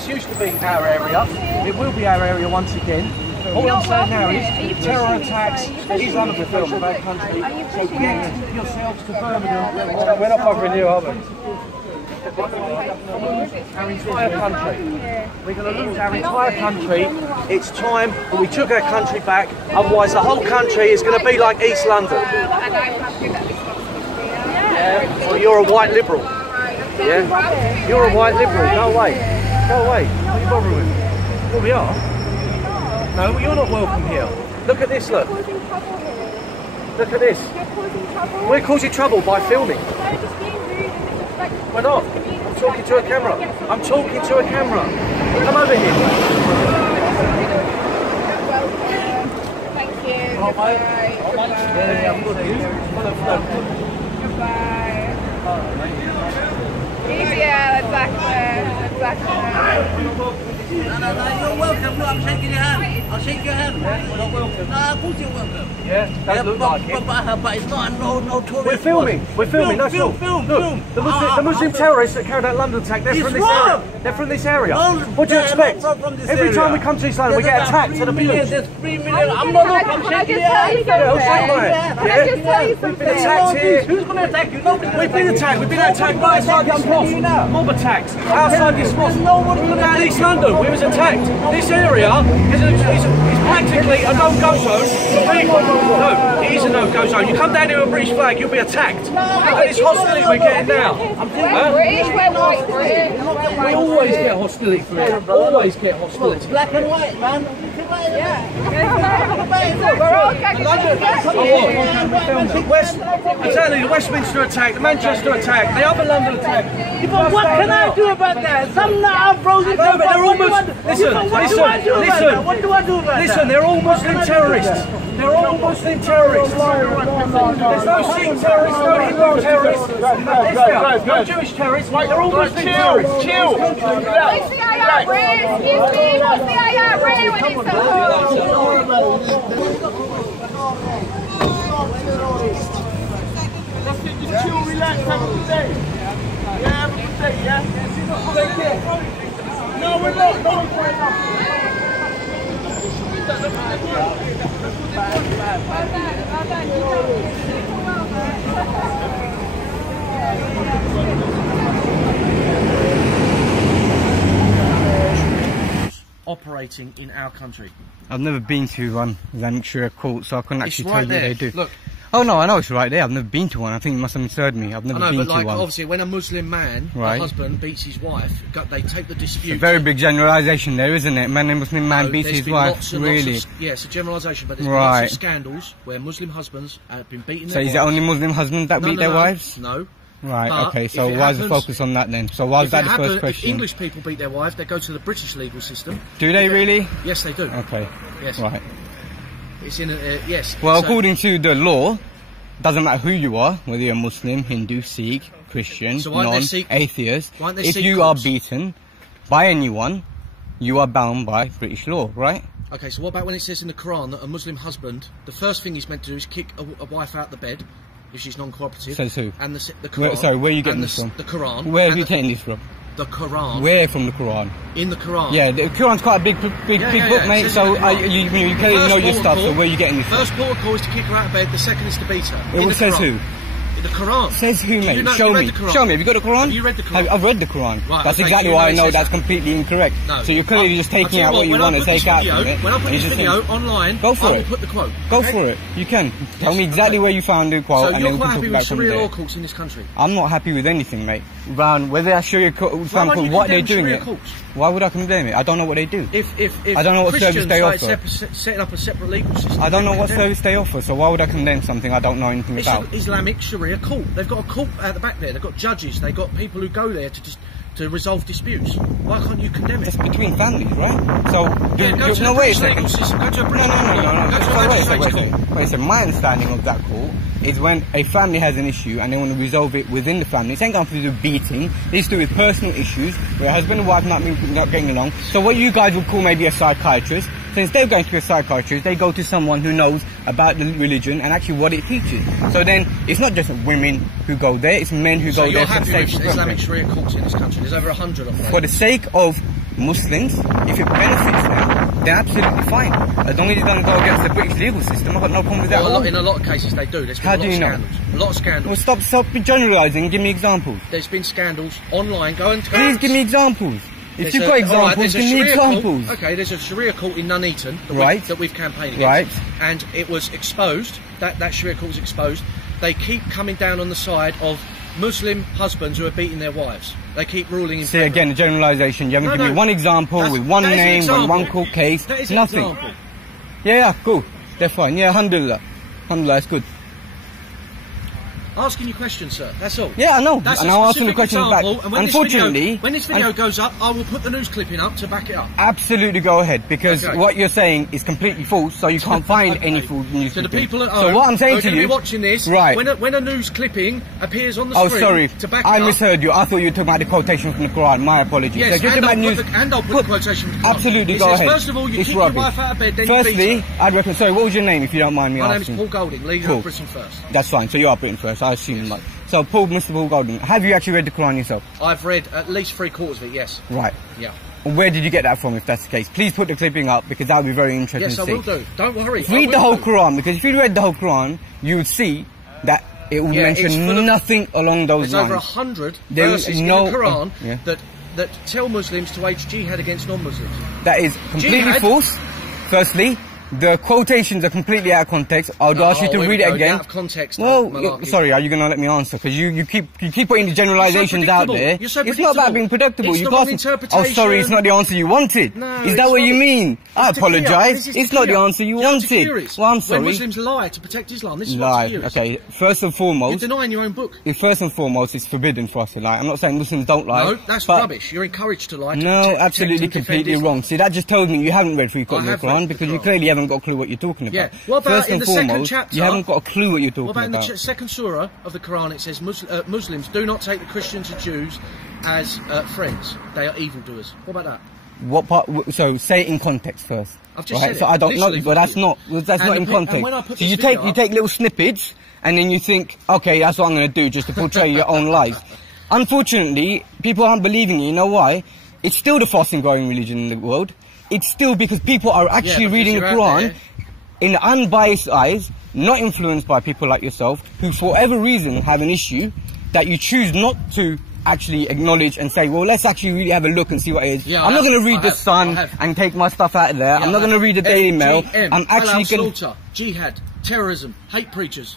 this used to be our area. It will be our area once again. All I'm saying now is terror attacks, Islamic affiliation of our country. So get yourselves to Birmingham. We're not bothering you, are we? Our entire country. We're going to lose our entire country. It's time that we took our country back. Otherwise, the whole country is going to be like East London. Yeah. Well, you're a white liberal. Yeah. You're a white liberal. Go away. Go away. What are you bothering with? Well, we are. No, you're not welcome here. Look at this. Look. Look at this. We're causing trouble by filming. We're not. I'm talking to a camera. I'm talking to a camera. Come over here. Thank you. Oh, Goodbye. Yeah, I'm good. Goodbye. Yeah, exactly. No, you're welcome. Look, I'm shaking your hand. I'll shake your hand. You're not welcome. No, of course you're welcome. Yeah, doesn't look like it. But it's not no tourist. We're filming. We're filming. That's all. Film. The Muslim terrorists that carried out London attack, they're from this area. They're from this area. What do you expect? Every time we come to East London, we get attacked to the village. There's 3 million. I'm shaking your hand. We've been attacked here. Who's going to attack you? We've been attacked. We've been attacked right outside this mosque. Mob attacks outside this mosque. Down East London, we was attacked. This area is practically a no-go zone for people. No, it is a no-go zone. You come down here with a British flag, you'll be attacked. And it's hostility we're getting now. British, we're white British. We always get hostility for it. Always get hostility. Black and white, man. We're all gagging. Exactly, the Westminster attack, the Manchester attack, the other London attack. But what can I do about that? Some now are frozen. No, but they're all Muslim. Listen, they're all Muslim terrorists. They're all Muslim terrorists. There's no Sikh terrorists, no Hindu terrorists, no Jewish terrorists. They're all Muslim terrorists. Chill. What's the IRA? Excuse me, what's the IRA when it's so Just chill, relax, have a good day. Yeah, have a good day, yeah? Take care. No, we're not. No, we're not. Operating in our country. I've never been to one Islamic Sharia court, so I couldn't actually tell you what they do. Look. Oh no, I know it's right there. I've never been to one. I think you must have misheard me. I've never been to one. I know, but like obviously when a Muslim man, a husband, beats his wife, they take the dispute. It's a very big generalisation there, isn't it? Man, a Muslim man beats his wife. Really? Yeah, it's a generalisation, but there's been lots of scandals where Muslim husbands have been beating their wives. So is it only Muslim husbands that beat their wives? No. Right, okay, so why is the focus on that then? So why is that the first question? If English people beat their wives, they go to the British legal system. Do they really? Yes, they do. Okay. Yes. Right. It's in yes. Well, according to the law, doesn't matter who you are, whether you're Muslim, Hindu, Sikh, Christian, non-atheist, if you are beaten by anyone, you are bound by British law, right? Okay, so what about when it says in the Quran that a Muslim husband, the first thing he's meant to do is kick a wife out the bed if she's non-cooperative? Says who? And the Quran. Sorry, where are you getting this from? The Quran. Where have you taken this from? The Quran. Where from the Quran? In the Quran. Yeah, the Quran's quite a big book, mate. So you clearly know your stuff. So where are you getting this from? First port of call is to kick her out of bed. The second is to beat her. It says who? The Quran. Says who, mate? Show me. Show me. Have you got the Quran? Have you read the Quran? I've read the Quran. Right, that's exactly why I know that's completely incorrect. No. So you're clearly just taking out what you want to take out from it. When I put this video online, I will put the quote. Go for it. You can. Tell me exactly where you found the quote, and then we can talk about it from there. So you're quite happy with Sharia law courts in this country? I'm not happy with anything, mate. Around whether I Sharia court, what they're doing it. Why would I condemn it? I don't know what they do. If I don't know what service they offer. Setting up a separate legal system. I don't know what service they offer, so why would I condemn something I don't know anything about? It's an Islamic Sharia court. They've got a court at the back there. They've got judges. They've got people who go there to resolve disputes. Why can't you condemn it? It's between families, right? So go to the British legal system. Go to a British Wait a second. My understanding of that court is when a family has an issue and they want to resolve it within the family. It ain't got to do with beating. It's to do with personal issues where a husband and wife not getting along. So what you guys would call maybe a psychiatrist, since they're going to a psychiatrist, they go to someone who knows about the religion and actually what it teaches. So then it's not just women who go there, it's men who go there. So you're happy with Islamic Sharia courts in this country? There's over 100 of them. For the sake of Muslims, if it benefits them, they're absolutely fine. As long as it doesn't go against the British legal system, I've got no problem with that. Well, in a lot of cases they do. There's been How do you know? A lot of scandals. Well, stop generalising. Give me examples. There's been scandals online. Please give me examples. If you've got examples, give me examples. Okay, there's a Sharia court in Nuneaton that we've campaigned against. Right. And it was exposed, that Sharia court was exposed. They keep coming down on the side of Muslim husbands who are beating their wives. They keep ruling in See, again, a generalisation. You haven't given me one example with one name, with one court case. That is nothing. An example. Yeah, cool. They're fine. Yeah, alhamdulillah. Alhamdulillah, it's good. Asking you questions, sir. That's all. Yeah, I know. That's and a I'll ask you the specific questions back. example, and Unfortunately, when this video goes up, I will put the news clipping up to back it up. Absolutely, go ahead, because Okay. what you're saying is completely false. So you can't find any false news. So the clipping. people at So home what I'm saying who are to going to you, be watching this, right? when a news clipping appears on the Oh, screen, sorry, to back it I up, misheard you. I thought you were talking about the quotation from the Quran. My apologies. Yes, so just and about I'll news. put the quotation from the Quran. Absolutely, It go says, ahead. first of all, you It's kick your rubbish. wife out of bed, then you beat Firstly, her. I'd reckon. Sorry, what was your name, if you don't mind me My name asking? is Paul Golding, leader Cool. of Britain First. That's fine. So you are Britain First. I assume. Like. So, Mr. Paul Golding, have you actually read the Quran yourself? I've read at least 3/4 of it, yes. Right. Yeah. Where did you get that from, if that's the case? Please put the clipping up, because that would be very interesting Yes, to I see. will do. Don't worry. Read the whole Quran, because if you read the whole Quran, you would see that it would mention nothing along those lines. lines. There's over 100 There is verses no- in the Quran yeah. that tell Muslims to wage jihad against non-Muslims. That is completely Jihad. false. Firstly, the quotations are completely out of context. I would ask you to here we read it go. again. Out of context. Well, malarkey. sorry, are you going to let me answer? Because you keep putting the generalisations out predictable. there. You're so It's not about being predictable. It's You the can't. wrong Oh, interpretation. sorry, it's not the answer you wanted. No, is it's that what not. you mean? I It's to clear. apologise. This is It's not the clear. answer you have to wanted. clear it. Well, I'm When sorry. Muslims lie to protect Islam, this is what's Lie. curious. Okay. First and foremost, You're denying your own book. first and foremost, it's forbidden for us to lie. I'm not saying Muslims don't lie. No, that's but rubbish. You're encouraged to lie. To No, protect absolutely, and defend completely Islam. wrong. See, that just tells me you haven't read three quarters I of the have read Quran, the because you Quran. clearly haven't got a clue what you're talking about. Yeah. What about First in and the second foremost, chapter? you haven't got a clue what you're talking What about in about. the second surah of the Quran? It says Muslims do not take the Christians and Jews as friends. They are evildoers. What about that? What part? So say it in context first. I've just right? said So it. I don't know, Literally but that's for you. not that's And not in and context. when I put So this you video up- take little snippets, and then you think, okay, that's what I'm going to do just to portray your own life. Unfortunately, people aren't believing you. You know why? It's still the fastest growing religion in the world. It's still because people are actually because reading the you're out Quran there. in unbiased eyes, not influenced by people like yourself, who for whatever reason have an issue that you choose not to actually acknowledge and say, well, let's actually really have a look and see what it is. Yeah, I'm not going to read I the have, Sun I have. and take my stuff out of there. I'm not going to read the Daily Mail. I'm actually going to... slaughter, jihad, terrorism, hate preachers.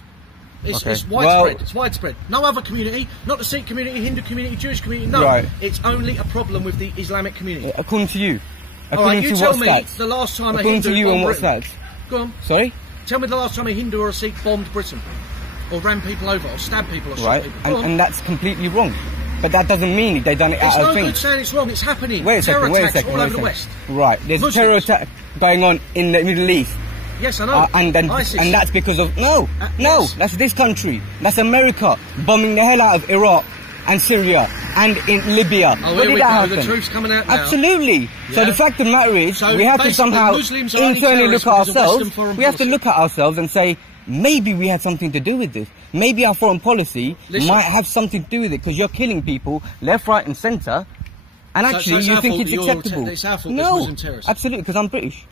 It's, Okay. it's widespread. Well- It's widespread. No other community, not the Sikh community, Hindu community, Jewish community. No, Right. it's only a problem with the Islamic community. According to you. All According right, you to tell what me stats? the last time a According Hindu to you bombed on what Britain. stats? Go on. Sorry? Tell me the last time a Hindu or a Sikh bombed Britain, or ran people over, or stabbed people, or shot Right? people. Go on. And that's completely wrong. But that doesn't mean they've done it It's out no of good things. saying it's wrong. It's happening. Wait a second, Terror wait a attacks second, all wait a over the second. West. Right, there's a Muslims. terror attack going on in the Middle East. Yes, I know. And ISIS. that's because of no, yes. that's this country, that's America bombing the hell out of Iraq and Syria and in Libya. Oh, Where here we did that go. happen? The truth's coming out now. Absolutely. So Yeah. the fact of the matter is, So we have to basically somehow Muslims are only internally look terrorists at because of Western ourselves. foreign We have to policy. look at ourselves and say, maybe we had something to do with this. Maybe our foreign policy Listen. might have something to do with it, because you're killing people left, right, and centre. And So- actually, so it's you our think fault it's that you're acceptable. it's our fault there's No, Muslim terrorists. absolutely, because I'm British.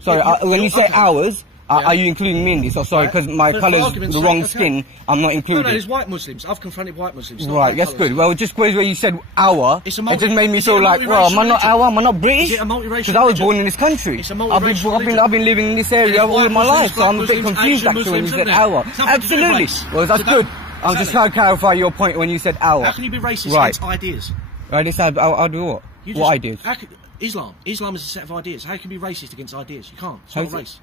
Sorry, Yeah, when you say okay. ours, Yeah. are you including me in this? Oh, sorry, Right. because my For colour's argument's the sake, wrong okay. skin, I'm not No, included. no, there's white Muslims. I've confronted white Muslims. not Right, white that's colours. good. Well, just because when you said our, It's a it just made me is it feel a like, multiracial well, am I not religion? our? Am I not British? Is it a multiracial Because I was religion? born in this country. It's a multiracial religion. I've been living in this area There's all white of my Muslims, life, so black I'm a bit Muslims, confused Asian actually when you Muslims, said isn't our. there? Something to do with Absolutely. race. Well, that's So good. that- I'm just trying to clarify your point when you said our. How can you be racist Right. against ideas? Right, this I'll do what? You What ideas? Islam is a set of ideas. How can you be racist against ideas? You can't. It's How not is a it? race.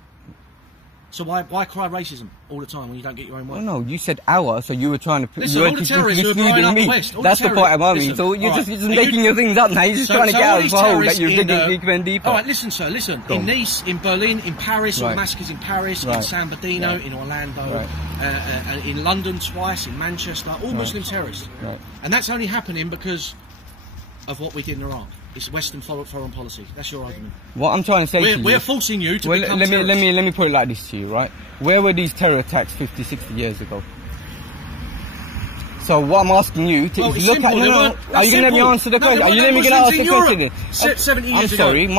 So why cry racism all the time when you don't get your own way? Well, no, you said our, so you were trying to... Listen, you were all the terrorists who are blowing misleading up the me. West, all the That's the point I'm having. listen, So you're all just, right. you're just Are making you- your things up now. You're just trying to get all out of these the hole that terrorists you're in, digging deeper and deeper. All right, listen, sir, listen. Go In on. Nice, in Berlin, in Paris, all Right. the massacres in Paris, in Right. San Bernardino, Right. in Orlando, Right. in London twice, in Manchester, all Muslim terrorists. Right. And that's only happening because of what we did in Iraq. It's Western foreign policy. That's your argument. What I'm trying to say to you... We're forcing you to become let terrorists. me put it like this to you, right? Where were these terror attacks 50, 60 years ago? So what I'm asking you to is look at. Are you going to let me answer the question? Are you letting me get asked the question? 70 years I'm sorry. ago.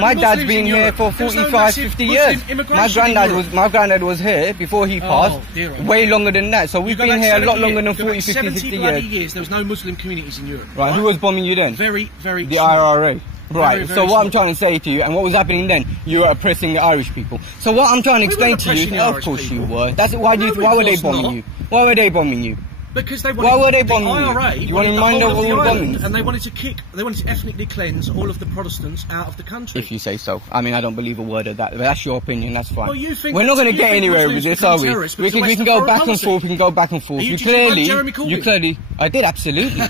My dad's been here for 45, 50 years. My granddad was here before he passed. Way longer than that. So we've been here a lot longer than 40, 50, 60 years. There was no Muslim communities in Europe. Right. Who was bombing you then? Very the IRA. Right, very so what I'm trying to say to you, and what was happening then, you were oppressing the Irish people. So what I'm trying to explain to you, of course you were. That's why were they bombing you? Why were they bombing you? Because they wanted, why were they bombing the IRA you? You want to remind of all the bombings? And they wanted to ethnically cleanse all of the Protestants out of the country. If you say so. I mean, I don't believe a word of that, but that's your opinion, that's fine. Well, you think we're not going to get anywhere with this, are we? We can go back and forth, we can go back and forth. You clearly, I did, absolutely.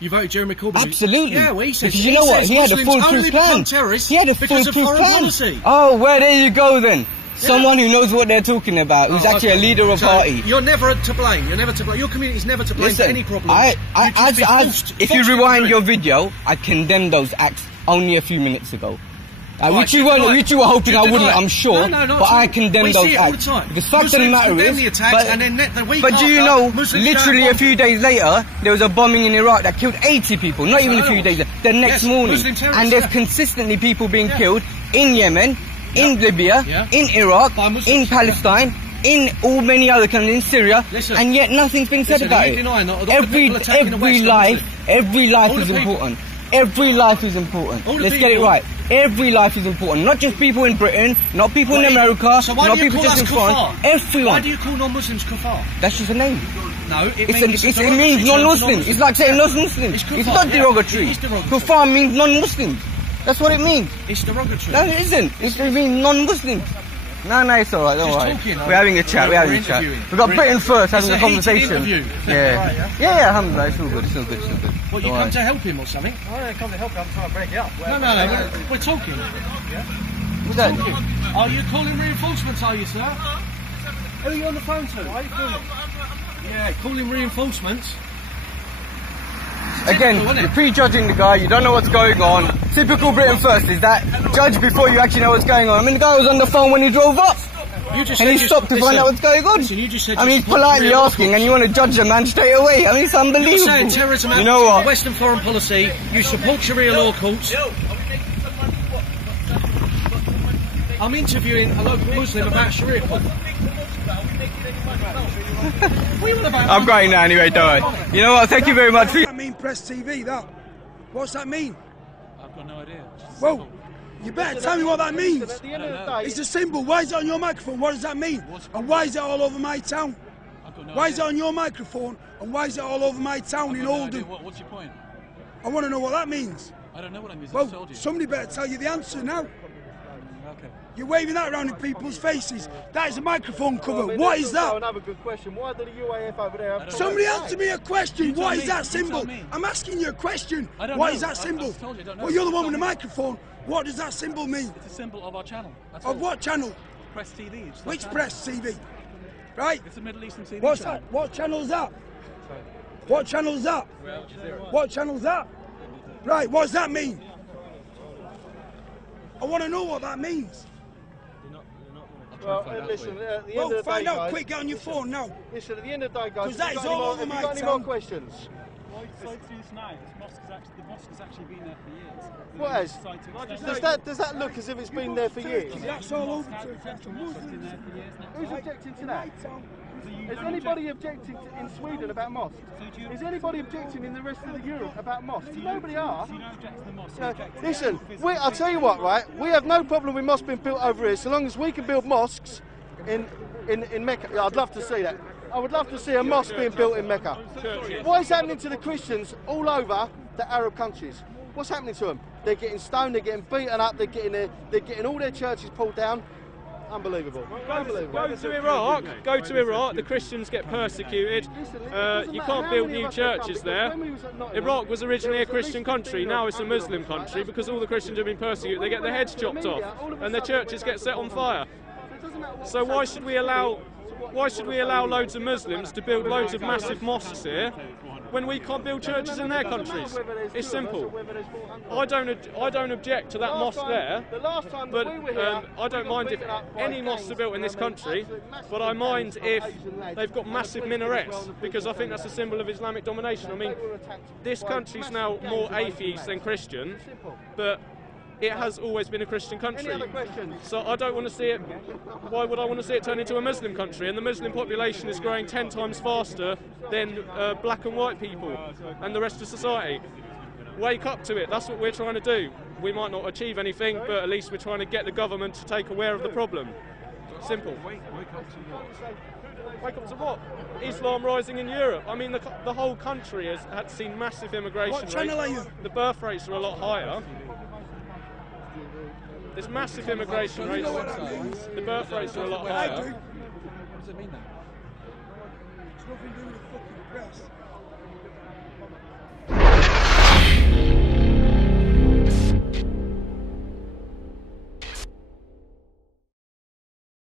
You voted Jeremy Corbyn? Absolutely. Yeah, well, he says, because you know what? He had a foolproof plan. He had a foolproof plan. Oh, well, there you go then. Someone who knows what they're talking about, who's actually a leader of a party. You're never to blame. You're never to blame. Your community is never to blame for any problems. If you rewind your video, I condemned those acts only a few minutes ago. Which you were hoping I wouldn't, I'm sure, but I condemn those acts. The fact of the matter is, but do you know, literally a few days later, there was a bombing in Iraq that killed 80 people, not even a few days later, the next morning. And there's consistently people being killed in Yemen, in Libya, in Iraq, in Palestine, in all many other countries, in Syria, and yet nothing's been said about it. Every life is important. Every life is important. Let's get it right. Every life is important. Not just people in Britain, not people in America, not people just in France. Everyone. Why do you call non-Muslims kuffar? That's just a name. No, it means non-Muslim. It's like saying non-Muslim. It's not derogatory. Kuffar means non-Muslim. That's what it means. It's derogatory. No, it isn't. It means non-Muslim. No, it's alright, don't worry. We're having a chat, We've got Britain first, having a conversation. Yeah, alhamdulillah, it's all good. What, you come to help him or something? I don't come to help him, I'm trying to break it up. No, we're talking. What's that? Are you calling reinforcements, are you, sir? Who are you on the phone to? Why are you calling? Yeah, calling reinforcements. Again, you're prejudging the guy, you don't know what's going on. Typical Britain first is that judge before you actually know what's going on. I mean, the guy was on the phone when he drove up. And he stopped to find out what's going on. I mean, he's politely asking and you want to judge the man straight away. I mean, it's unbelievable. You're saying terrorism and Western foreign policy, you support Sharia law courts. I'm interviewing a local Muslim about Sharia court. I'm going now anyway, don't I? You know what, thank you very much for... What does that mean, press TV, that? What's that mean? I've got no idea. Well, you better tell me what that means. It's a symbol. Why is it on your microphone? What does that mean? And why is it all over my town? Why is it on your microphone? And why is it all over my town in Oldham? What's your point? I want to know what that means. I don't know what it means. Well, somebody better tell you the answer now. Okay. You're waving that around in people's faces. That is a microphone cover. What is that? Another good question. Why did the UAF over there? Somebody answer me a question. What is that symbol? I'm asking you a question. What is that symbol? Well, you're the one with the microphone. What does that symbol mean? It's a symbol of our channel. Of what channel? Press TV. Which Press TV? Right? It's a Middle Eastern TV. What's that? What channel is that? What channel is that? What channel is that? Right, what does that mean? I want to know what that means. Well, listen, at the end of the day, find out guys, quick, get on your phone now. Listen, at the end of the day, guys, because that is all over my town. Have you got any more questions? Why decide to do this now? The mosque has actually been there for years. What is? Does that look as if it's been there for years? That's all over. Who's objecting to that? Is anybody objecting in Sweden about mosques? Is anybody objecting in the rest of Europe about mosques? Nobody are. Listen, I'll tell you what, right? We have no problem with mosques being built over here, so long as we can build mosques in Mecca. Yeah, I'd love to see that. I would love to see a mosque being built in Mecca. What is happening to the Christians all over the Arab countries? What's happening to them? They're getting stoned, they're getting beaten up, they're getting all their churches pulled down. Unbelievable. Go to Iraq, the Christians get persecuted. You can't build new churches there. Iraq was originally a Christian country, now it's a Muslim country because all the Christians have been persecuted. They get their heads chopped off and their churches get set on fire. So why should we allow loads of Muslims to build loads of massive mosques here when we can't build churches in their countries? It's simple. I don't object to that mosque there, but I don't mind if any mosques are built in this country, but I mind if they've got massive minarets, because I think that's a symbol of Islamic domination. I mean, this country's now more atheist than Christian, but it has always been a Christian country. So I don't want to see it. Why would I want to see it turn into a Muslim country? And the Muslim population is growing 10 times faster than black and white people and the rest of society. Wake up to it. That's what we're trying to do. We might not achieve anything, but at least we're trying to get the government to take aware of the problem. Simple. Wake up to what? Wake up to what? Islam rising in Europe. I mean, the whole country has seen massive immigration. What channel are you? The birth rates are a lot higher. There's massive immigration rates. The birth rates are a lot higher. What does it mean then? It's nothing to do with the fucking press.